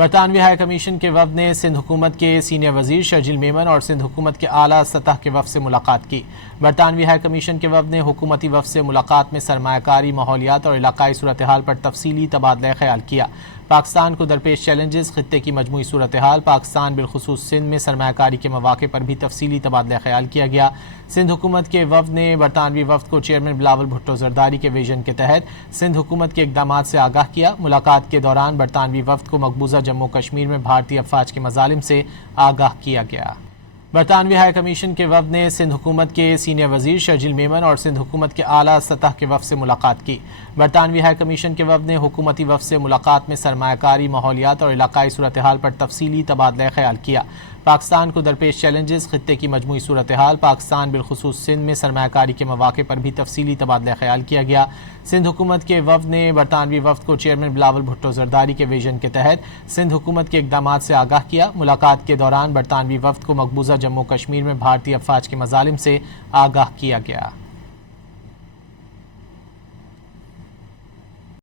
برطانوی high commission کے وفد نے سندھ حکومت کے سینئر وزیر شرجیل میمن اور سندھ حکومت کے اعلیٰ سطح کے وفد سے ملاقات کی۔ برطانوی ہائی کمیشن کے وفد نے حکومتی وفد سے ملاقات میں سرمایہ کاری، ماحولیات اور علاقائی صورتحال پر تفصیلی تبادلہ خیال کیا۔ پاکستان کو درپیش چیلنجز، خطے کی مجموعی صورتحال، پاکستان بالخصوص سندھ میں سرمایہ کاری کے مواقع پر بھی تفصیلی تبادلہ خیال کیا گیا۔ سندھ حکومت کے وفد نے برطانوی وفد کو چیئرمین بلاول بھٹو زرداری کے ویژن کے تحت سندھ حکومت کے اقدامات سے آگاہ کیا۔ ملاقات کے دوران برطانوی وفد کو مقبوضہ جموں کشمیر میں بھارتی افواج کے مظالم سے آگاہ کیا گیا۔ برطانوی ہائی کمیشن کے وفد نے سندھ حکومت کے سینئر وزیر شرجیل میمن اور سندھ حکومت کے اعلیٰ سطح کے وفد سے ملاقات کی۔ برطانوی ہائی کمیشن کے وفد نے حکومتی وفد سے ملاقات میں سرمایہ کاری، ماحولیات اور علاقائی صورتحال پر تفصیلی تبادلہ خیال کیا۔ پاکستان کو درپیش چیلنجز، خطے کی مجموعی صورتحال، پاکستان بالخصوص سندھ میں سرمایہ کاری کے مواقع پر بھی تفصیلی تبادلہ خیال کیا گیا۔ سندھ حکومت کے وفد نے برطانوی وفد کو چیئرمین بلاول بھٹو زرداری کے ویژن کے تحت سندھ حکومت کے اقدامات سے آگاہ کیا۔ ملاقات کے دوران برطانوی وفد کو مقبوضہ جموں کشمیر میں بھارتی افواج کے مظالم سے آگاہ کیا گیا۔